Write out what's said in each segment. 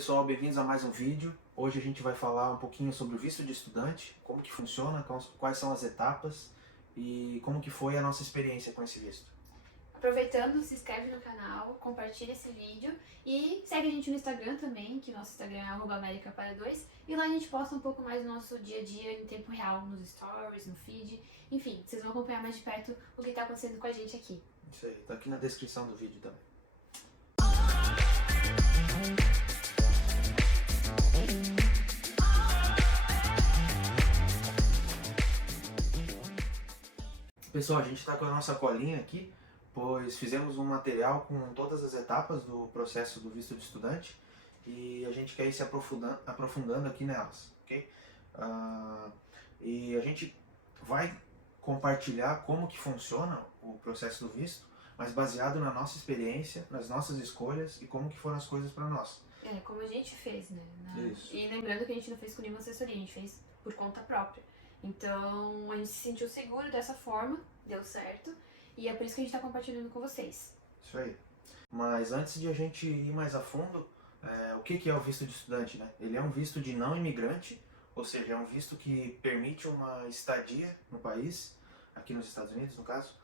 pessoal, bem-vindos a mais um vídeo. Hoje a gente vai falar um pouquinho sobre o visto de estudante, como que funciona, quais são as etapas e como que foi a nossa experiência com esse visto. Aproveitando, se inscreve no canal, compartilha esse vídeo e segue a gente no Instagram também, que nosso Instagram é @americapara2, e lá a gente posta um pouco mais do nosso dia a dia em tempo real, nos stories, no feed, enfim, vocês vão acompanhar mais de perto o que está acontecendo com a gente aqui. Isso aí, tá aqui na descrição do vídeo também. Pessoal, a gente está com a nossa colinha aqui, pois fizemos um material com todas as etapas do processo do visto de estudante e a gente quer ir se aprofundando aqui nelas, ok? E a gente vai compartilhar como que funciona o processo do visto, mas baseado na nossa experiência, nas nossas escolhas e como que foram as coisas para nós. Como a gente fez, né? Isso. E lembrando que a gente não fez com nenhuma assessoria, a gente fez por conta própria. Então a gente se sentiu seguro dessa forma, deu certo, e é por isso que a gente está compartilhando com vocês. Isso aí. Mas antes de a gente ir mais a fundo, o que é o visto de estudante, né? Ele é um visto de não imigrante, ou seja, é um visto que permite uma estadia no país, aqui nos Estados Unidos no caso,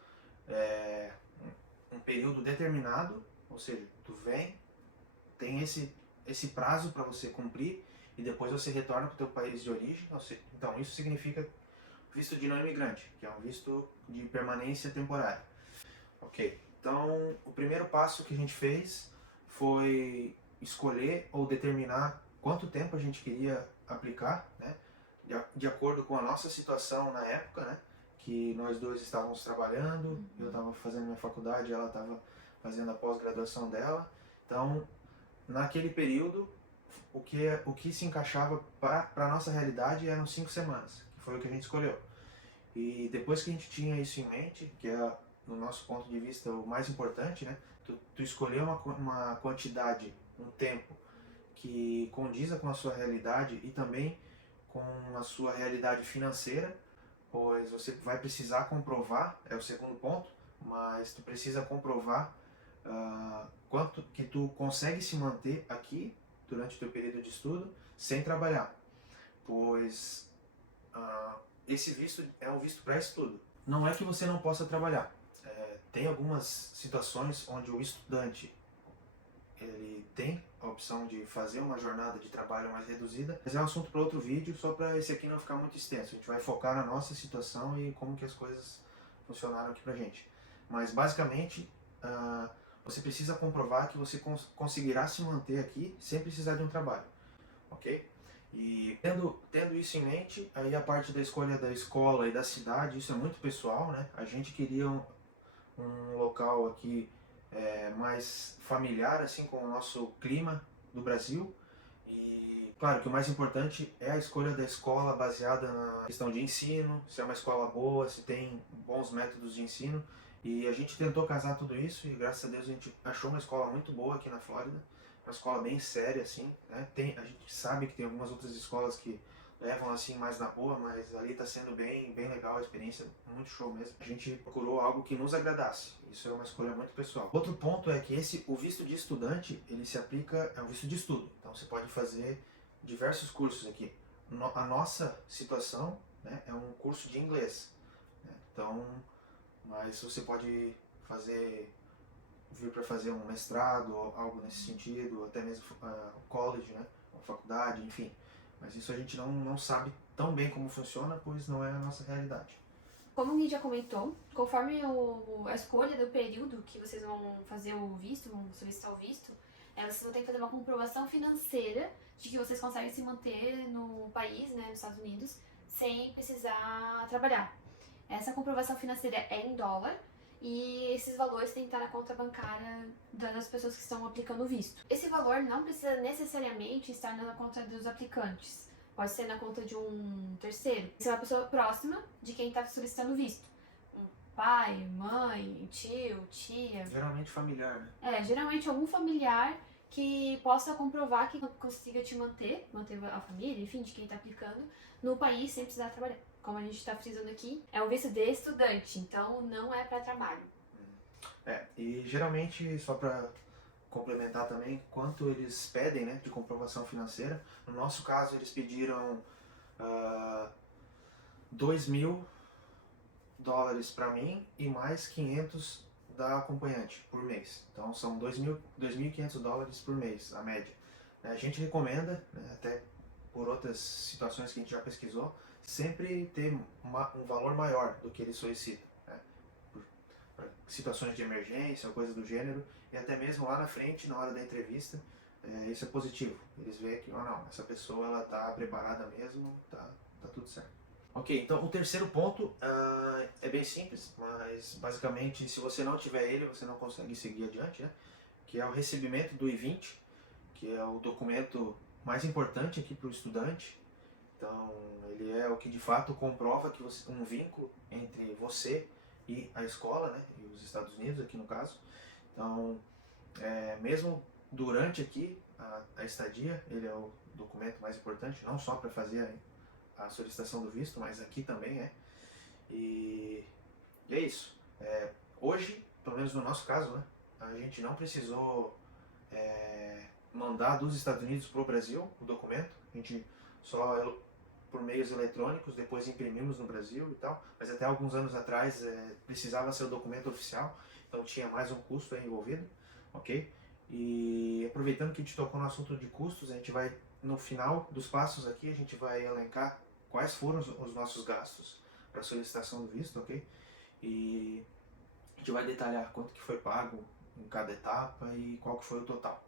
um período determinado, ou seja, tu vem, tem esse prazo para você cumprir e depois você retorna para o teu país de origem. Então isso significa visto de não imigrante, que é um visto de permanência temporária. Ok, então o primeiro passo que a gente fez foi escolher ou determinar quanto tempo a gente queria aplicar, né, de acordo com a nossa situação na época, né, que nós dois estávamos trabalhando, eu estava fazendo minha faculdade, ela estava fazendo a pós-graduação dela. Então, naquele período, o que se encaixava para a nossa realidade eram 5 semanas, que foi o que a gente escolheu. E depois que a gente tinha isso em mente, que é, no nosso ponto de vista, o mais importante, né? Tu escolher uma quantidade, um tempo que condiza com a sua realidade e também com a sua realidade financeira, pois você vai precisar comprovar, é o segundo ponto, mas tu precisa comprovar quanto que tu consegue se manter aqui durante o teu período de estudo sem trabalhar, pois esse visto é um visto para estudo. Não é que você não possa trabalhar. Tem algumas situações onde o estudante ele tem a opção de fazer uma jornada de trabalho mais reduzida, mas é um assunto para outro vídeo, só para esse aqui não ficar muito extenso. A gente vai focar na nossa situação e como que as coisas funcionaram aqui pra gente. Mas basicamente, você precisa comprovar que você conseguirá se manter aqui sem precisar de um trabalho, ok? E tendo isso em mente, aí a parte da escolha da escola e da cidade, isso é muito pessoal, né? A gente queria um local aqui mais familiar, assim, com o nosso clima do Brasil. E claro que o mais importante é a escolha da escola baseada na questão de ensino, se é uma escola boa, se tem bons métodos de ensino. E a gente tentou casar tudo isso e graças a Deus a gente achou uma escola muito boa aqui na Flórida, uma escola bem séria, assim, né? A gente sabe que tem algumas outras escolas que levam assim mais na boa, mas ali está sendo bem legal a experiência, muito show mesmo. A gente procurou algo que nos agradasse, isso é uma escolha muito pessoal. Outro ponto é que o visto de estudante, ele se aplica, é um visto de estudo, então você pode fazer diversos cursos aqui. A nossa situação, né, é um curso de inglês, né? Então, mas você pode vir para fazer um mestrado ou algo nesse sentido, até mesmo college, né, uma faculdade, enfim. Mas isso a gente não sabe tão bem como funciona, pois não é a nossa realidade. Como a gente já comentou, conforme a escolha do período que vocês vão fazer o visto, vão solicitar o visto, vocês vão ter que fazer uma comprovação financeira de que vocês conseguem se manter no país, né, nos Estados Unidos, sem precisar trabalhar. Essa comprovação financeira é em dólar e esses valores têm que estar na conta bancária das pessoas que estão aplicando o visto. Esse valor não precisa necessariamente estar na conta dos aplicantes. Pode ser na conta de um terceiro. Se é uma pessoa próxima de quem está solicitando o visto. Um pai, mãe, tio, tia. Geralmente familiar, né? Geralmente algum familiar que possa comprovar que consiga te manter a família, enfim, de quem está aplicando, no país sem precisar trabalhar. Como a gente está frisando aqui, é um visto de estudante, então não é para trabalho. E geralmente, só para complementar também quanto eles pedem, né, de comprovação financeira. No nosso caso, eles pediram $2.000 para mim e mais 500 da acompanhante por mês. Então são $2.500 por mês, a média. A gente recomenda, né, até por outras situações que a gente já pesquisou, sempre ter um valor maior do que eles solicitam, né, para situações de emergência ou coisa do gênero, e até mesmo lá na frente, na hora da entrevista, isso é positivo. Eles veem que, não, essa pessoa ela está preparada mesmo, tá tudo certo. Ok, então o terceiro ponto é bem simples, mas basicamente se você não tiver ele, você não consegue seguir adiante, né? Que é o recebimento do I-20, que é o documento mais importante aqui para o estudante. Então ele é o que de fato comprova que um vínculo entre você e a escola, né? E os Estados Unidos aqui no caso. Então mesmo durante aqui a estadia, ele é o documento mais importante, não só para fazer a solicitação do visto, mas aqui também é. E é isso. Hoje, pelo menos no nosso caso, né, a gente não precisou mandar dos Estados Unidos para o Brasil o documento. A gente só por meios eletrônicos, depois imprimimos no Brasil e tal. Mas até alguns anos atrás precisava ser o documento oficial, então tinha mais um custo envolvido, ok? E aproveitando que a gente tocou no assunto de custos, a gente vai, no final dos passos aqui, a gente vai elencar quais foram os nossos gastos para a solicitação do visto, ok? E a gente vai detalhar quanto que foi pago em cada etapa e qual que foi o total.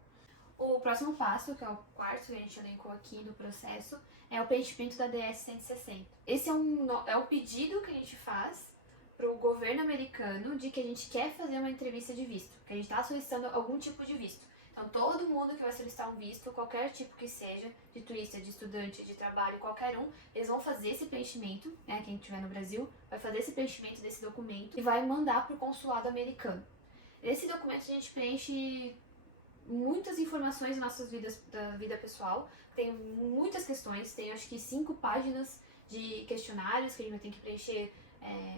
O próximo passo, que é o quarto que a gente elencou aqui no processo, é o preenchimento da DS-160. Esse é o pedido que a gente faz para o governo americano de que a gente quer fazer uma entrevista de visto, que a gente está solicitando algum tipo de visto. Então, todo mundo que vai solicitar um visto, qualquer tipo que seja, de turista, de estudante, de trabalho, qualquer um, eles vão fazer esse preenchimento, né, quem estiver no Brasil, vai fazer esse preenchimento desse documento e vai mandar para o consulado americano. Esse documento a gente preenche muitas informações das nossas vidas, da vida pessoal, tem muitas questões, tem acho que 5 páginas de questionários que a gente vai ter que preencher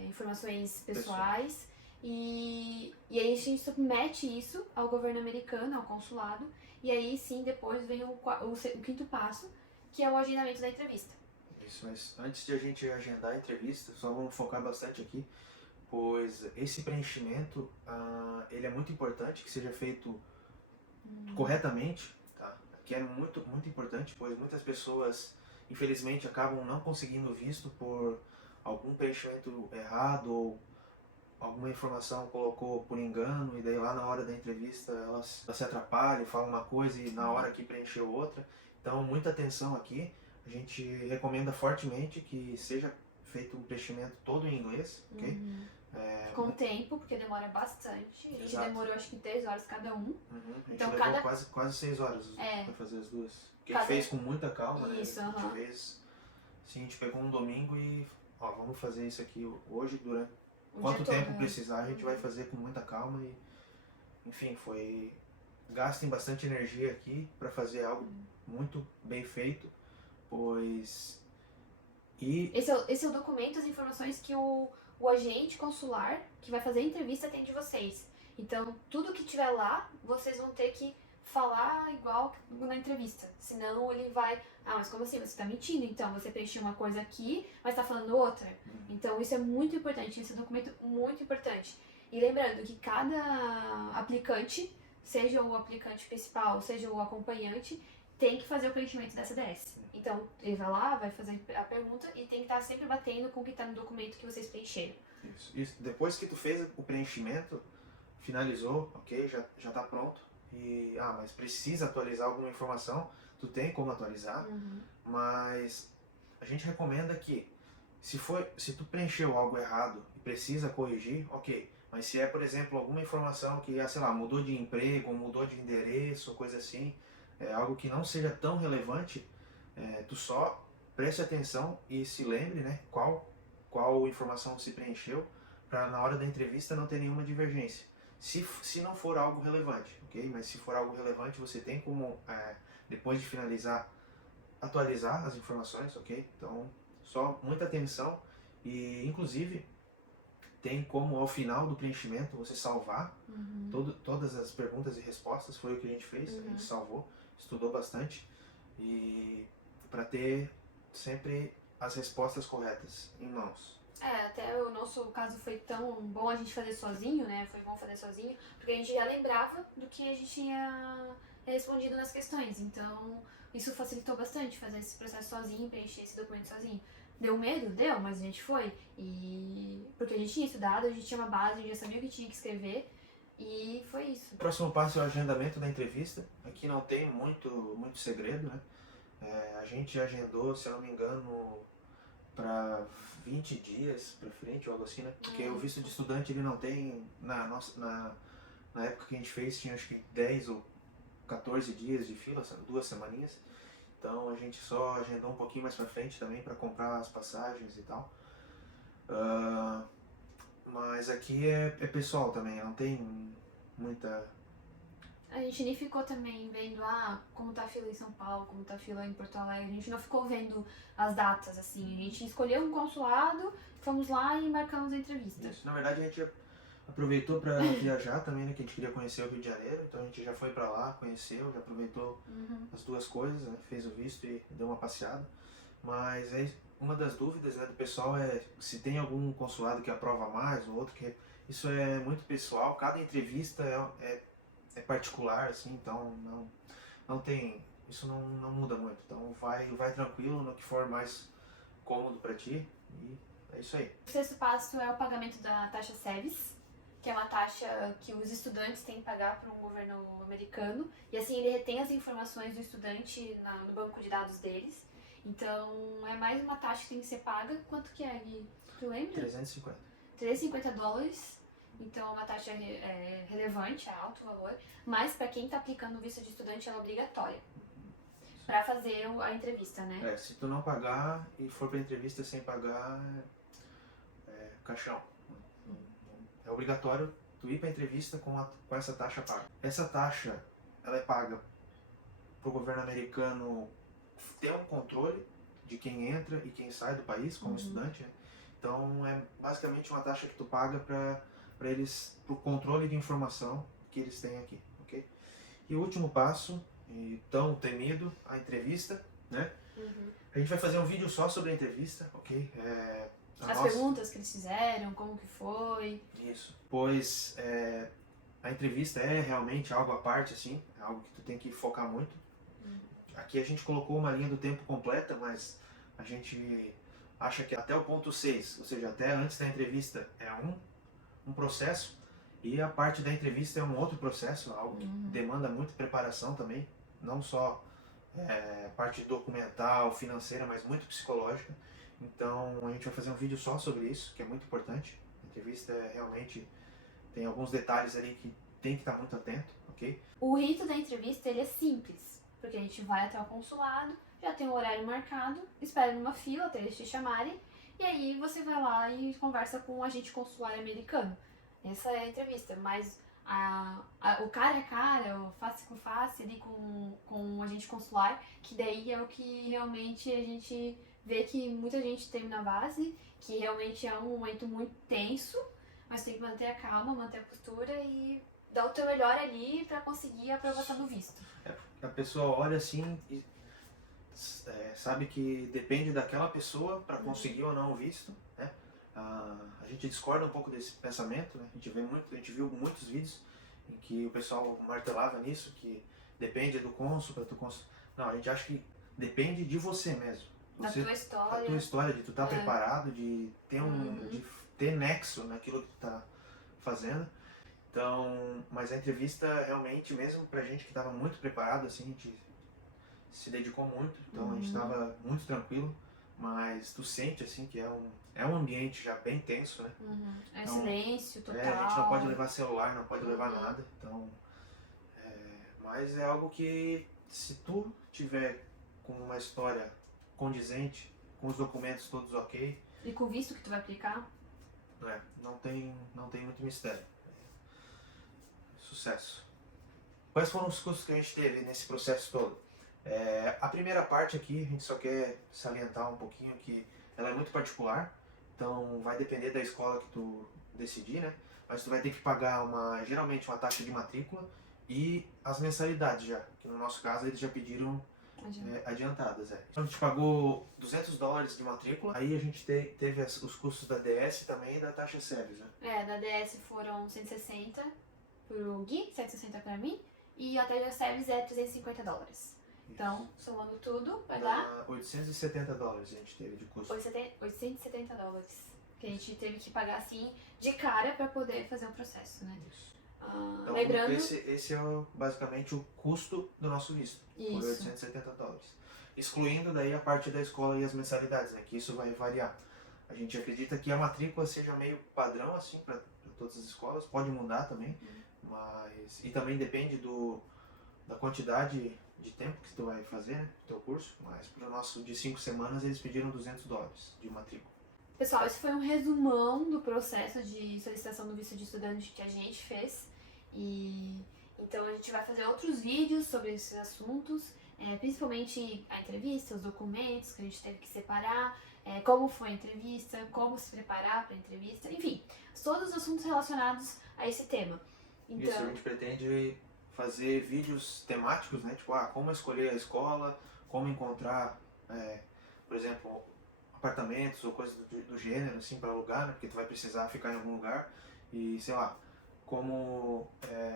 informações pessoais. E aí a gente submete isso ao governo americano, ao consulado, e aí sim depois vem o quinto passo, que é o agendamento da entrevista. Isso, mas antes de a gente agendar a entrevista, só vamos focar bastante aqui, pois esse preenchimento, ele é muito importante que seja feito corretamente, tá? Que é muito, muito importante, pois muitas pessoas, infelizmente, acabam não conseguindo visto por algum preenchimento errado ou alguma informação colocou por engano e daí lá na hora da entrevista ela se atrapalha, fala uma coisa e na hora que preencheu outra. Então, muita atenção aqui. A gente recomenda fortemente que seja feito um preenchimento todo em inglês, ok? Com tempo, porque demora bastante. A gente Exato. Demorou acho que 3 horas cada um. A gente levou quase 6 horas para fazer as duas. Que a gente fez com muita calma, isso, né? A gente fez, assim, a gente pegou um domingo e vamos fazer isso aqui hoje durante quanto tempo precisar, a gente vai fazer com muita calma e, enfim, gastem bastante energia aqui para fazer algo muito bem feito, pois esse é o documento, as informações que o agente consular que vai fazer a entrevista tem de vocês. Então, tudo que tiver lá, vocês vão ter que falar igual na entrevista. Senão ele vai... mas como assim? Você está mentindo? Então, você preencheu uma coisa aqui, mas está falando outra. Então, isso é muito importante. Esse é um documento muito importante. E lembrando que cada aplicante, seja o aplicante principal, seja o acompanhante, tem que fazer o preenchimento dessa DS. Então, ele vai lá, vai fazer a pergunta e tem que estar sempre batendo com o que está no documento que vocês preencheram. Isso. Depois que tu fez o preenchimento, finalizou, ok, já está pronto. Mas precisa atualizar alguma informação, tu tem como atualizar, mas a gente recomenda que se tu preencheu algo errado e precisa corrigir, ok, mas se é, por exemplo, alguma informação que, sei lá, mudou de emprego, mudou de endereço, coisa assim, algo que não seja tão relevante, tu só preste atenção e se lembre, né, qual informação se preencheu, para na hora da entrevista não ter nenhuma divergência. Se não for algo relevante, ok? Mas se for algo relevante, você tem como, depois de finalizar, atualizar as informações, ok? Então, só muita atenção e, inclusive, tem como ao final do preenchimento você salvar Uhum. todas as perguntas e respostas, foi o que a gente fez, a gente salvou, estudou bastante e para ter sempre as respostas corretas em mãos. Até o nosso caso foi tão bom a gente fazer sozinho, né? Foi bom fazer sozinho, porque a gente já lembrava do que a gente tinha respondido nas questões. Então, isso facilitou bastante fazer esse processo sozinho, preencher esse documento sozinho. Deu medo? Deu, mas a gente foi. E porque a gente tinha estudado, a gente tinha uma base, a gente já sabia o que tinha que escrever. E foi isso. O próximo passo é o agendamento da entrevista. Aqui não tem muito segredo, né? A gente agendou, se eu não me engano, para 20 dias para frente ou algo assim, né? Porque o visto de estudante ele não tem, na época que a gente fez, tinha acho que 10 ou 14 dias de fila, 2 semaninhas. Então a gente só agendou um pouquinho mais para frente também para comprar as passagens e tal. Mas aqui é pessoal também, não tem muita... A gente nem ficou também vendo, como tá a fila em São Paulo, como tá a fila em Porto Alegre. A gente não ficou vendo as datas, assim. A gente escolheu um consulado, fomos lá e marcamos a entrevista. Isso. Na verdade, a gente aproveitou para viajar também, né? Que a gente queria conhecer o Rio de Janeiro. Então a gente já foi para lá, conheceu, já aproveitou as duas coisas, né? Fez o visto e deu uma passeada. Mas aí, uma das dúvidas, né, do pessoal é se tem algum consulado que aprova mais ou outro que... Isso é muito pessoal, cada entrevista é particular, assim, então não tem, isso não muda muito. Então vai tranquilo no que for mais cômodo para ti e é isso aí. O sexto passo é o pagamento da taxa SEVES, que é uma taxa que os estudantes têm que pagar para um governo americano, e assim ele retém as informações do estudante no banco de dados deles. Então é mais uma taxa que tem que ser paga. Quanto que é, Gui? Tu lembra? 350. $350. Então é uma taxa relevante, é alto o valor, mas para quem está aplicando o visto de estudante ela é obrigatória para fazer a entrevista, né? Se tu não pagar e for para entrevista sem pagar, é caixão. É obrigatório tu ir para entrevista com essa taxa paga. Essa taxa ela é paga para o governo americano ter um controle de quem entra e quem sai do país como estudante, né? Então é basicamente uma taxa que tu paga para eles, pro controle de informação que eles têm aqui, ok? E o último passo, e tão temido, a entrevista, né? A gente vai fazer um vídeo só sobre a entrevista, ok? As perguntas que eles fizeram, como que foi. Isso, pois a entrevista é realmente algo à parte, assim, é algo que tu tem que focar muito. Aqui a gente colocou uma linha do tempo completa, mas a gente acha que até o ponto 6, ou seja, até antes da entrevista é um processo, e a parte da entrevista é um outro processo, algo que demanda muita preparação também, não só parte documental, financeira, mas muito psicológica. Então a gente vai fazer um vídeo só sobre isso, que é muito importante. A entrevista realmente tem alguns detalhes ali que tem que estar muito atento, ok? O rito da entrevista ele é simples, porque a gente vai até o consulado, já tem um horário marcado, espera numa fila até eles te chamarem, e aí você vai lá e conversa com um agente consular americano. Essa é a entrevista, mas o cara a cara, o face com face ali com um agente consular, que daí é o que realmente a gente vê que muita gente tem na base, que realmente é um momento muito tenso, mas tem que manter a calma, manter a postura e dar o teu melhor ali para conseguir a aprovação do visto. A pessoa olha assim e sabe que depende daquela pessoa para conseguir ou não o visto, né? A gente discorda um pouco desse pensamento, né? A gente viu muitos vídeos em que o pessoal martelava nisso, que depende do cônsul para tu conseguir. Não, a gente acha que depende de você mesmo. Da tua história. Da tua história, de tu estar preparado, de ter de ter nexo naquilo que tu tá fazendo. Então, mas a entrevista realmente, mesmo pra gente que estava muito preparado, assim, a gente se dedicou muito, então a gente estava muito tranquilo, mas tu sente, assim, que é um ambiente já bem tenso, né? É então, silêncio total. A gente não pode levar celular, não pode levar nada, então... mas é algo que, se tu tiver com uma história condizente, com os documentos todos ok... E com o visto que tu vai aplicar? Não tem muito mistério. Sucesso. Quais foram os custos que a gente teve nesse processo todo? A primeira parte aqui, a gente só quer salientar um pouquinho que ela é muito particular, então vai depender da escola que tu decidir, né? Mas tu vai ter que pagar geralmente uma taxa de matrícula e as mensalidades já, que no nosso caso eles já pediram adiantadas. Então a gente pagou $200 de matrícula, aí a gente teve os custos da DS também e da taxa SEBS, né? Da DS foram 160 pro Gui, 160 pra mim, e a taxa SEBS é $350. Então, somando tudo, vai dar $870 a gente teve de custo. $870. Que a gente teve que pagar assim de cara pra poder fazer o processo, né? Isso. Então, lembrando... esse é basicamente o custo do nosso visto, por $870. Excluindo daí a parte da escola e as mensalidades, né? Que isso vai variar. A gente acredita que a matrícula seja meio padrão assim para todas as escolas, pode mudar também, mas e também depende da quantidade de tempo que tu vai fazer, né, teu curso, mas para o nosso de 5 semanas eles pediram $200 de matrícula. Pessoal, esse foi um resumão do processo de solicitação do visto de estudante que a gente fez. E então a gente vai fazer outros vídeos sobre esses assuntos, principalmente a entrevista, os documentos que a gente teve que separar, como foi a entrevista, como se preparar para a entrevista, enfim, todos os assuntos relacionados a esse tema. Então, isso, a gente pretende fazer vídeos temáticos, né? Tipo, como escolher a escola, como encontrar, por exemplo, apartamentos ou coisas do gênero, assim, para alugar, né? Porque tu vai precisar ficar em algum lugar e, sei lá, como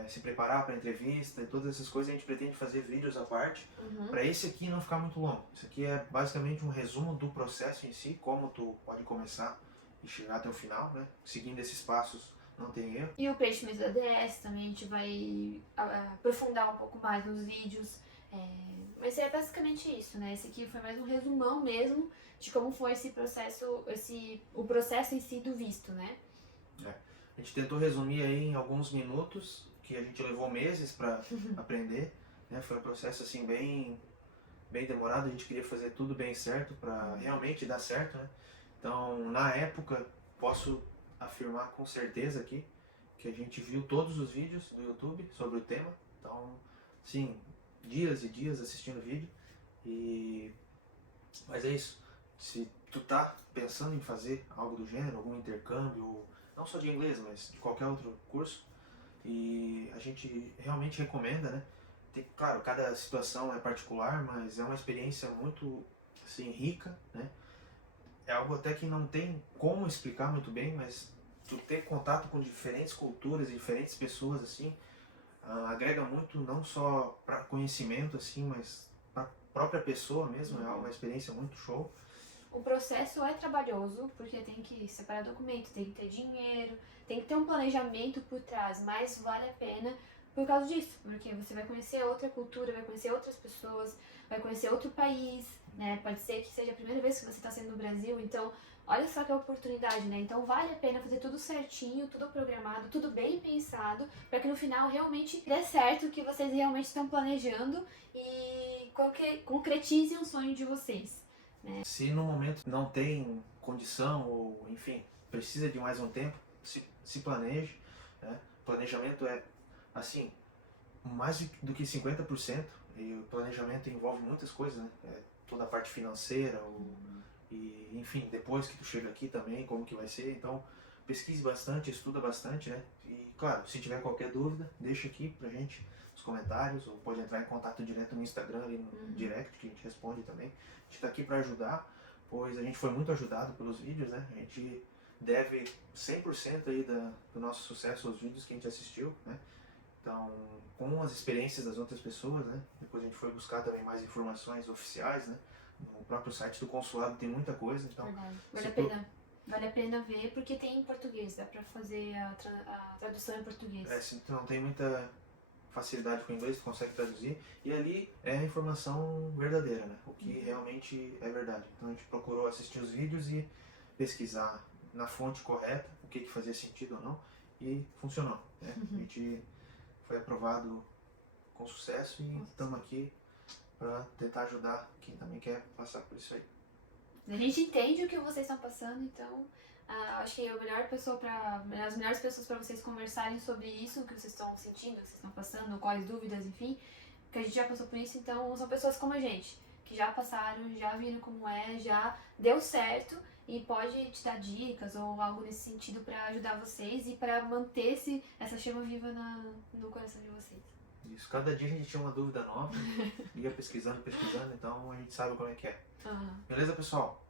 se preparar para a entrevista e todas essas coisas. A gente pretende fazer vídeos à parte, para esse aqui não ficar muito longo. Isso aqui é basicamente um resumo do processo em si, como tu pode começar e chegar até o final, né? Seguindo esses passos, não tem erro. E o preenchimento da DS também a gente vai aprofundar um pouco mais nos vídeos. Mas é basicamente isso, né? Esse aqui foi mais um resumão mesmo de como foi esse processo, o processo em si do visto, né? A gente tentou resumir aí em alguns minutos, que a gente levou meses para aprender, né? Foi um processo assim bem demorado, a gente queria fazer tudo bem certo para realmente dar certo, né? Então, na época, posso afirmar com certeza aqui que a gente viu todos os vídeos do YouTube sobre o tema. Então, sim, dias e dias assistindo vídeo. Mas é isso. Se tu tá pensando em fazer algo do gênero, algum intercâmbio, não só de inglês, mas de qualquer outro curso, e a gente realmente recomenda, né? Claro, cada situação é particular, mas é uma experiência muito assim, rica, né? É algo até que não tem como explicar muito bem, mas tu ter contato com diferentes culturas e diferentes pessoas, assim, agrega muito, não só para conhecimento, assim, mas para a própria pessoa mesmo. É uma experiência muito show. O processo é trabalhoso, porque tem que separar documentos, tem que ter dinheiro, tem que ter um planejamento por trás, mas vale a pena por causa disso, porque você vai conhecer outra cultura, vai conhecer outras pessoas, vai conhecer outro país, né? Pode ser que seja a primeira vez que você está sendo no Brasil, então olha só que oportunidade, né? Então vale a pena fazer tudo certinho, tudo programado, tudo bem pensado, para que no final realmente dê certo o que vocês realmente estão planejando e concretizem o sonho de vocês. Se no momento não tem condição ou, enfim, precisa de mais um tempo, se planeje, né? Planejamento é, assim, mais do que 50%, e o planejamento envolve muitas coisas, né? Toda a parte financeira, e, enfim, depois que tu chega aqui também, como que vai ser. Então, pesquise bastante, estuda bastante, né? E, claro, se tiver qualquer dúvida, deixa aqui pra gente nos comentários, ou pode entrar em contato direto no Instagram, ali no direct, que a gente responde também. A gente tá aqui para ajudar, pois a gente foi muito ajudado pelos vídeos, né? A gente deve 100% aí do nosso sucesso aos vídeos que a gente assistiu, né? Então, com as experiências das outras pessoas, né? Depois a gente foi buscar também mais informações oficiais, né? No próprio site do consulado tem muita coisa, então... Verdade. Vale a pena ver, porque tem em português, dá pra fazer a tradução em português. Se tu não tem muita facilidade com o inglês, tu consegue traduzir, e ali é a informação verdadeira, né? O que realmente é verdade. Então a gente procurou assistir os vídeos e pesquisar na fonte correta o que fazia sentido ou não, e funcionou, né? A gente foi aprovado com sucesso e estamos aqui para tentar ajudar quem também quer passar por isso aí. A gente entende o que vocês estão passando, então acho que a as melhores pessoas para vocês conversarem sobre isso, o que vocês estão sentindo, o que vocês estão passando, quais dúvidas, enfim, que a gente já passou por isso, então são pessoas como a gente, que que já passaram, já viram como é, já deu certo e pode te dar dicas ou algo nesse sentido pra ajudar vocês e pra manter essa chama viva no coração de vocês. Isso, cada dia a gente tinha uma dúvida nova, ia pesquisando, então a gente sabe como é que é. Beleza, pessoal?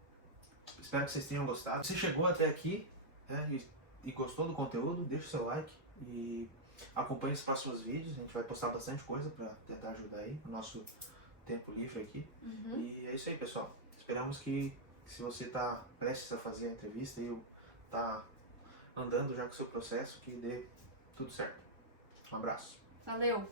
Espero que vocês tenham gostado. Se chegou até aqui, né, e gostou do conteúdo, deixa o seu like e acompanhe os próximos vídeos. A gente vai postar bastante coisa para tentar ajudar aí no nosso tempo livre aqui. E é isso aí, pessoal. Esperamos que se você está prestes a fazer a entrevista e está andando já com o seu processo, que dê tudo certo. Um abraço. Valeu!